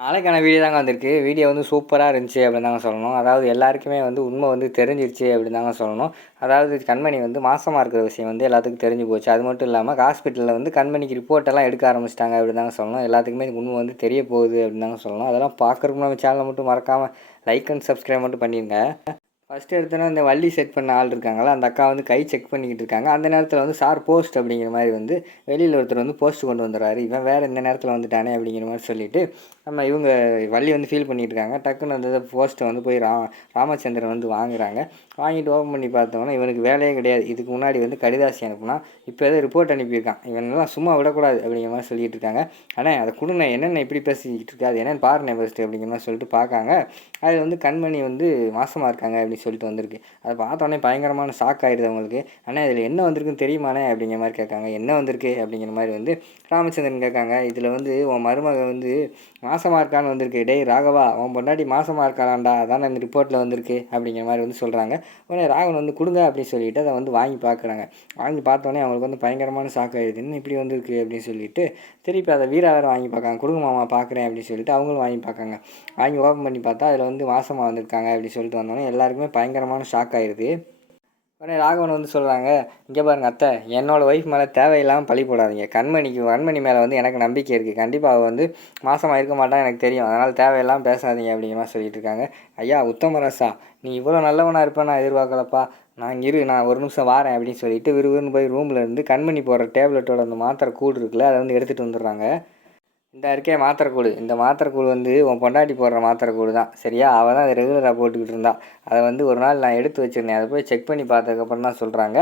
நாளைக்கான வீடியோ தாங்க வந்திருக்கு. வீடியோ வந்து சூப்பராக இருந்துச்சு அப்படின்னு தாங்க சொல்லணும். அதாவது எல்லாருக்குமே வந்து உண்மை வந்து தெரிஞ்சிருச்சு அப்படின்னு தாங்க சொல்லணும். அதாவது கண்மணி வந்து மாசமாக இருக்கிற விஷயம் வந்து எல்லாத்துக்கும் தெரிஞ்சு போச்சு. அது மட்டும் இல்லாமல் ஹாஸ்பிட்டலில் வந்து கண்மணிக்கு ரிப்போர்ட்டெல்லாம் எடுக்க ஆரம்பிச்சிட்டாங்க அப்படின்னு தாங்க சொல்லணும். எல்லாத்துக்குமே உண்மை வந்து தெரிய போகுது அப்படின்னு தாங்க சொல்லணும். அதெல்லாம் பார்க்குறதுக்கு நம்ம சேனலை மட்டும் மறக்காமல் லைக் அண்ட் சப்ஸ்கிரைப் மட்டும் பண்ணிடுங்க. ஃபஸ்ட்டு எடுத்தோன்னா இந்த வள்ளி செட் பண்ண ஆள் இருக்காங்களா, அந்த அக்கா வந்து கை செக் பண்ணிக்கிட்டு இருக்காங்க. அந்த நேரத்தில் வந்து சார் போஸ்ட் அப்படிங்கிற மாதிரி வந்து வெளியில் ஒருத்தர் வந்து போஸ்ட் கொண்டு வந்துடுறாரு. இவன் வேறு இந்த நேரத்தில் வந்துட்டானே அப்படிங்கிற மாதிரி சொல்லிவிட்டு நம்ம இவங்க வள்ளி வந்து ஃபீல் பண்ணிகிட்டு இருக்காங்க. டக்குன்னு அந்த போஸ்ட்டை வந்து போய் ராமச்சந்திரன் வந்து வாங்குறாங்க. வாங்கிட்டு ஓப்பன் பண்ணி பார்த்தோன்னா இவனுக்கு வேலையே கிடையாது. இதுக்கு முன்னாடி வந்து கடிதாசி அனுப்புனா இப்போ ஏதோ ரிப்போர்ட் அனுப்பியிருக்கான். இவனெல்லாம் சும்மா விடக்கூடாது அப்படிங்கிற மாதிரி சொல்லிட்டு இருக்காங்க. ஆனால் அதை கொடுங்க, என்னென்ன இப்படி பேசிக்கிட்டு இருக்கா, அது என்னென்னு பாருங்க ஃபஸ்ட்டு அப்படிங்கிற மாதிரி சொல்லிட்டு பார்க்காங்க. அது வந்து கண்மணி வந்து மாசமாக இருக்காங்க அப்படின்னு சொல்லிட்டு வந்திருக்கு. அதை பார்த்தோன்னே பயங்கரமான ஷாக் ஆகிடுது அவங்களுக்கு. ஆனால் இதில் என்ன வந்திருக்குன்னு தெரியுமாண்ணே அப்படிங்கிற மாதிரி கேட்காங்க. என்ன வந்திருக்கு அப்படிங்கிற மாதிரி வந்து ராமச்சந்திரன் கேட்காங்க. இதில் வந்து உன் மருமக வந்து மாசமாக இருக்கான்னு வந்திருக்கு. டேய் ராகவா, உன் பொண்டாட்டி மாசமாக இருக்காளாண்டா, அதான் அந்த ரிப்போர்ட்டில் வந்திருக்கு அப்படிங்கிற மாதிரி வந்து சொல்கிறாங்க. உடனே ராகவன் வந்து கொடுங்க அப்படின்னு சொல்லிட்டு அதை வந்து வாங்கி பார்க்குறாங்க. வாங்கி பார்த்தோன்னே அவங்களுக்கு வந்து பயங்கரமான ஷாக் ஆகிடுது. இன்னும் இப்படி வந்திருக்கு அப்படின்னு சொல்லிட்டு திருப்பி அதை வீரா வேறு வாங்கி பார்க்காங்க. கொடுங்க மாமா பார்க்குறேன் அப்படின்னு சொல்லிட்டு அவங்களும் வாங்கி பார்க்காங்க. வாங்கி ஓப்பன் பண்ணி பார்த்தா அதில் வந்து மாசமாக வந்திருக்காங்க அப்படின்னு சொல்லிட்டு வந்தோன்னே எல்லாருக்குமே பயங்கரமான ஷாக் ஆகிடுது. உடனே ராகவன் வந்து சொல்கிறாங்க, இங்கே பாருங்க அத்தை, என்னோடய ஒய்ஃப் மேலே தேவையில்லாமல் பழி போடாதீங்க. கண்மணி மேலே வந்து எனக்கு நம்பிக்கை இருக்குது. கண்டிப்பாக அவள் வந்து மாசமாக இருக்க மாட்டான்னு எனக்கு தெரியும். அதனால் தேவையில்லாமல் பேசாதீங்க அப்படிங்கிற மாதிரி சொல்லிட்டு இருக்காங்க. ஐயா உத்தமரசா, நீ இவ்வளோ நல்லவனாக இருப்பேன் நான் எதிர்பார்க்கலப்பா. நான் ஒரு நிமிஷம் வாரேன் அப்படின்னு சொல்லிட்டு விறுவிறுன்னு போய் ரூமில் இருந்து கண்மணி போடுற டேப்லெட்டோட அந்த மாத்திரை கூடு இருக்குல்ல, அதை வந்து எடுத்துகிட்டு வந்துடுறாங்க. இந்த இருக்கே மாத்திரைக்கூடு, இந்த மாத்திரைக்கூடு வந்து உன் பொண்டாட்டி போடுற மாத்திரைக்கூடு தான் சரியா. அவள் தான் அதை ரெகுலராக போட்டுக்கிட்டு இருந்தா. அதை வந்து ஒரு நாள் நான் எடுத்து வச்சுருந்தேன். அதை போய் செக் பண்ணி பார்த்ததுக்கப்புறம் தான் சொல்கிறாங்க,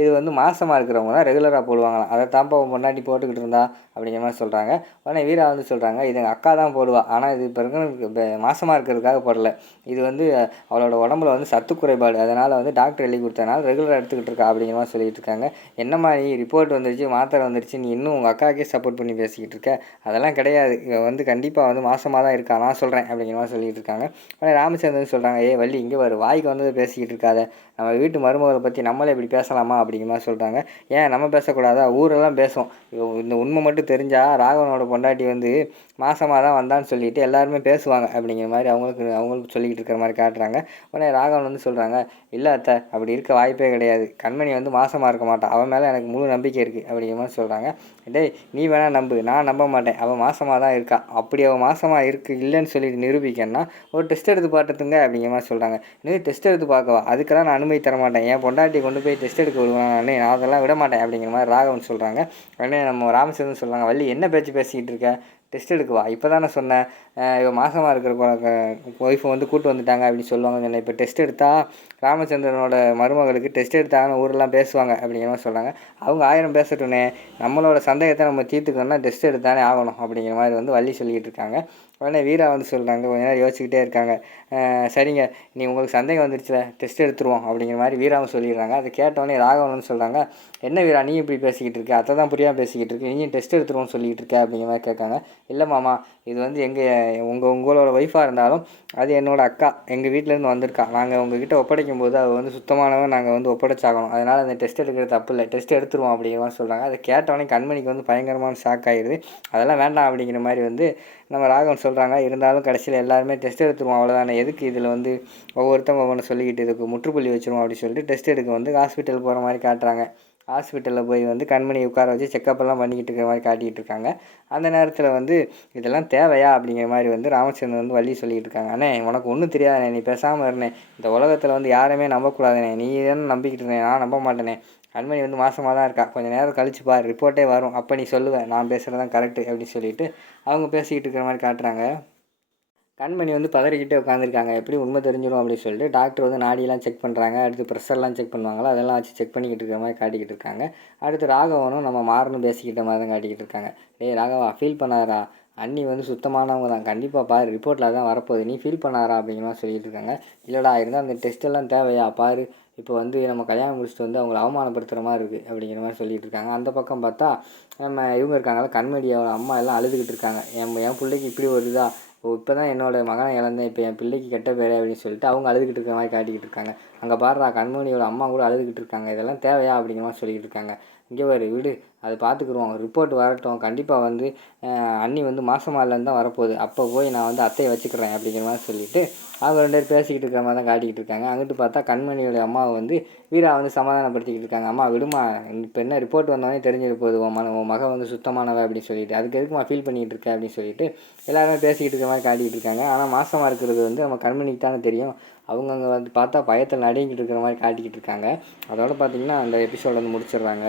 இது வந்து மாசமாக இருக்கிறவங்க தான் ரெகுலராக போடுவாங்களாம். அதை தான்ப்பா உன் பொண்டாட்டி போட்டுக்கிட்டு இருந்தா அப்படிங்கிற மாதிரி சொல்கிறாங்க. உடனே வீரா வந்து சொல்கிறாங்க, இது எங்கள் அக்கா தான் போடுவா, ஆனால் இது இப்போ இருக்கிற மாசமாக இருக்கிறதுக்காக போடலை. இது வந்து அவளோட உடம்புல வந்து சத்து குறைபாடு, அதனால் வந்து டாக்டர் எழுதி கொடுத்தனால ரெகுலராக எடுத்துக்கிட்டு இருக்கா அப்படிங்கிற மாதிரி சொல்லிட்டு இருக்காங்க. என்னம்மா நீ ரிப்போர்ட் வந்துருச்சு, மாத்திரை வந்துருச்சு, நீ இன்னும் உங்கள் அக்காவுக்கே சப்போர்ட் பண்ணி பேசிக்கிட்டு இருக்க? அதெல்லாம் கிடையாது, இவன் வந்து கண்டிப்பாக வந்து மாசமாக தான் இருக்கா, நான் சொல்கிறேன் அப்படிங்கிற மாதிரி சொல்லிட்டு இருக்காங்க. உடனே ராமச்சந்திரன் சொல்கிறாங்க, வள்ளி இங்கே வரு, வாய்க்கு வந்தது பேசிக்கிட்டு இருக்காத, நம்ம வீட்டு மருமகளை பற்றி நம்மளே இப்படி பேசலாமா அப்படிங்கிற மாதிரி சொல்கிறாங்க. ஏன் நம்ம பேசக்கூடாதா, ஊரெல்லாம் பேசும். இந்த உண்மை மட்டும் தெரிஞ்சால் ராகவனோட பொண்டாட்டி வந்து மாசமாக தான் வந்தான்னு சொல்லிட்டு எல்லாருமே பேசுவாங்க அப்படிங்கிற மாதிரி அவங்களுக்கு சொல்லிக்கிட்டு இருக்கிற மாதிரி காட்டுறாங்க. உடனே ராகவன் வந்து சொல்கிறாங்க, இல்லை அத்தை, அப்படி இருக்க வாய்ப்பே கிடையாது. கண்மணி வந்து மாசமாக இருக்க மாட்டான், அவன் மேலே எனக்கு முழு நம்பிக்கை இருக்குது அப்படிங்கிற மாதிரி சொல்கிறாங்க. டேய் நீ வேணால் நம்பு, நான் நம்ப மாட்டேன். அவள் மாசமாக தான் இருக்கா. அப்படி அவள் மாசமாக இல்லைன்னு சொல்லிட்டு நிரூபிக்கன்னா ஒரு டெஸ்ட் எடுத்து பார்த்துட்டுங்க அப்படிங்கிற மாதிரி சொல்கிறாங்க. இன்னும் டெஸ்ட் எடுத்து பார்க்கவா, அதுக்கெல்லாம் நான் அனுமதி தர மாட்டேன். என் பொண்டாட்டி கொண்டு போய் டெஸ்ட் எடுக்க விடுவேன், நான் அதெல்லாம் விட மாட்டேன் அப்படிங்கிற மாதிரி ராகவன் சொல்கிறாங்க. உடனே நம்ம ராமச்சந்திரன் சொல்கிறாங்க, வள்ளி என்ன பேச்சு பேசிக்கிட்டு இருக்க, டெஸ்ட் எடுக்குவா, இப்போ தானே சொன்னேன் இவன் மாசமாக இருக்கிற ஒய்ஃபை வந்து கூட்டு வந்துட்டாங்க அப்படின்னு சொல்லுவாங்க சொன்னேன். இப்போ டெஸ்ட் எடுத்தால் ராமச்சந்திரனோட மருமகளுக்கு டெஸ்ட் எடுத்தாங்கன்னு ஊரெல்லாம் பேசுவாங்க அப்படிங்கிற மாதிரி சொல்கிறாங்க. அவங்க 1000 பேசட்டுனே, நம்மளோட சந்தேகத்தை நம்ம தீர்த்துக்கணும்னா டெஸ்ட் எடுத்தானே ஆகணும் அப்படிங்கிற மாதிரி வந்து வள்ளி சொல்லிக்கிட்டு இருக்காங்க. உடனே வீரா வந்து சொல்கிறாங்க, கொஞ்ச நேரம் யோசிச்சுக்கிட்டே இருக்காங்க. சரிங்க, நீ உங்களுக்கு சந்தேகம் வந்துருச்சுல, டெஸ்ட் எடுத்துருவோம் அப்படிங்கிற மாதிரி வீராவும் சொல்லிடுறாங்க. அதை கேட்டோடனே ராகவன் வந்து சொல்கிறாங்க, என்ன வீரா நீ இப்படி பேசிக்கிட்டு இருக்க, அதை தான் புரியாமல் பேசிக்கிட்டு இருக்கு, நீயும் டெஸ்ட் எடுத்துருவோம்னு சொல்லிகிட்டு இருக்க அப்படிங்கிற மாதிரி கேட்காங்க. இல்லை மாமா, இது வந்து உங்களோட ஒய்ஃபாக இருந்தாலும் அது என்னோடய அக்கா, எங்கள் வீட்டிலேருந்து வந்திருக்கா. நாங்கள் உங்ககிட்ட ஒப்படைக்கும் போது அவள் வந்து சுத்தமானவன், நாங்கள் வந்து ஒப்படைச்சாகணும். அதனால் அந்த டெஸ்ட் எடுக்கிறது தப்பு இல்லை, டெஸ்ட் எடுத்துருவோம் அப்படிங்கிற மாதிரி சொல்கிறாங்க. அதை கேட்டவொடனே கண்மணிக்கு வந்து பயங்கரமான ஷாக் ஆகிடுது. அதெல்லாம் வேண்டாம் அப்படிங்கிற மாதிரி வந்து நம்ம ராகவன் சொல்கிறாங்க. இருந்தாலும் கடைசியில் எல்லாருமே டெஸ்ட் எடுத்துருவோம், அவ்வளோதானே, எதுக்கு இதில் வந்து ஒவ்வொருத்தவங்க ஒவ்வொன்று சொல்லிக்கிட்டு இதுக்கு முற்றுப்புள்ளி வச்சுருவோம் அப்படின்னு சொல்லிட்டு டெஸ்ட் எடுக்க வந்து ஹாஸ்பிட்டல் போகிற மாதிரி காட்டுறாங்க. ஹாஸ்பிட்டலில் போய் வந்து கண்மணி உட்கார வச்சு செக்கப்பெல்லாம் பண்ணிக்கிட்டு இருக்கிற மாதிரி காட்டிக்கிட்டு இருக்காங்க. அந்த நேரத்தில் வந்து இதெல்லாம் தேவையா அப்படிங்கிற மாதிரி வந்து ராமச்சந்திரன் வந்து வள்ளி சொல்லிகிட்டு இருக்காங்க. அண்ணே உனக்கு ஒன்றும் தெரியாதுண்ணே, நீ பேசாமல் இருந்தேன். இந்த உலகத்தில் வந்து யாருமே நம்பக்கூடாதுண்ணே, நீ தானே நம்பிக்கிட்டு இருந்தேன், நான் நம்ப மாட்டேனே. கண்மணி வந்து மாசமாக தான் இருக்கா, கொஞ்சம் நேரம் கழிச்சு பாரு, ரிப்போர்ட்டே வரும், அப்போ நீ சொல்லுவேன் நான் பேசுகிறது தான் கரெக்டு அப்படின்னு சொல்லிட்டு அவங்க பேசிக்கிட்டு இருக்கிற மாதிரி காட்டுறாங்க. கண்மணி வந்து பதறிக்கிட்டே உட்காந்துருக்காங்க. எப்படி உண்மை தெரிஞ்சிடும் அப்படின்னு சொல்லிட்டு டாக்டர் வந்து நாடியெல்லாம் செக் பண்ணுறாங்க. அடுத்து ப்ரெஷர்லாம் செக் பண்ணுவாங்களா, அதெல்லாம் வச்சு செக் பண்ணிக்கிட்டு இருக்கிற மாதிரி காட்டிக்கிட்டு இருக்காங்க. அடுத்து ராகவனும் நம்ம மாறனும் பேசிக்கிட்ட மாதிரி தான் காட்டிக்கிட்டு இருக்காங்க. டேய் ராகவா, ஃபீல் பண்ணாதடா, அண்ணி வந்து சுத்தமானவங்க தான், கண்டிப்பாக பாரு ரிப்போர்ட்டில் தான் வரப்போகுது, நீ ஃபீல் பண்ணாரா அப்படிங்கிற மாதிரி சொல்லிட்டு இருக்காங்க. இல்லைடா, இருந்தால் அந்த டெஸ்ட்டெல்லாம் தேவையா பாரு, இப்போ வந்து நம்ம கல்யாணம் முடிச்சுட்டு வந்து அவங்கள அவமானப்படுத்துகிற மாதிரி இருக்குது அப்படிங்கிற மாதிரி சொல்லிகிட்டு இருக்காங்க. அந்த பக்கம் பார்த்தா நம்ம இவங்க இருக்காங்களா, கண்மணியோட அம்மா எல்லாம் அழுதுகிட்டு இருக்காங்க. என் பிள்ளைக்கு இப்படி ஒரு இதா, இப்போ தான் என்னோடய மகனை இழந்தேன், இப்போ என் பிள்ளைக்கு கெட்ட பேர் அப்படின்னு சொல்லிட்டு அவங்க அழுதுகிட்டு இருக்கிற மாதிரி காட்டிக்கிட்டு இருக்காங்க. அங்கே பாடுறா, கண்மணியோட அம்மா கூட அழுதுகிட்டு இருக்காங்க. இதெல்லாம் தேவையா அப்படிங்கிற மாதிரி சொல்லிக்கிட்டு இருக்காங்க. இங்கே பாரு விடு, அது பார்த்துக்குருவோம், ரிப்போர்ட் வரட்டும், கண்டிப்பாக வந்து அண்ணி வந்து மாசமாக இல்லைன்னு தான் வரப்போகுது, அப்போ போய் நான் வந்து அத்தையை வச்சுக்கிறேன் அப்படிங்கிற மாதிரி சொல்லிவிட்டு அவங்க 2 பேர் பேசிக்கிட்டு இருக்கிற மாதிரி தான் காட்டிக்கிட்டு இருக்காங்க. அங்கிட்டு பார்த்தா கண்மணியோட அம்மாவை வந்து வீரா வந்து சமாதானப்படுத்திக்கிட்டு இருக்காங்க. அம்மா விடுமா, இப்போ என்ன ரிப்போர்ட் வந்தோடனே தெரிஞ்சிட போகுது உன் மகன் வந்து சுத்தமானவ அப்படின்னு சொல்லிட்டு, அதுக்கு எதுக்குமா ஃபீல் பண்ணிகிட்டு இருக்க அப்படின்னு சொல்லிட்டு எல்லாருமே பேசிக்கிட்டு இருக்கிற மாதிரி காட்டிக்கிட்டு இருக்காங்க. ஆனால் மாசமாக இருக்கிறது வந்து நம்ம கண்மணிக்கு தானே தெரியும். அவங்க அங்கே வந்து பார்த்தா பயத்தில் நடுங்கிட்டு இருக்கிற மாதிரி காட்டிக்கிட்டு இருக்காங்க. அதோட பார்த்திங்கன்னா அந்த எபிசோட் வந்து முடிச்சிடுறாங்க.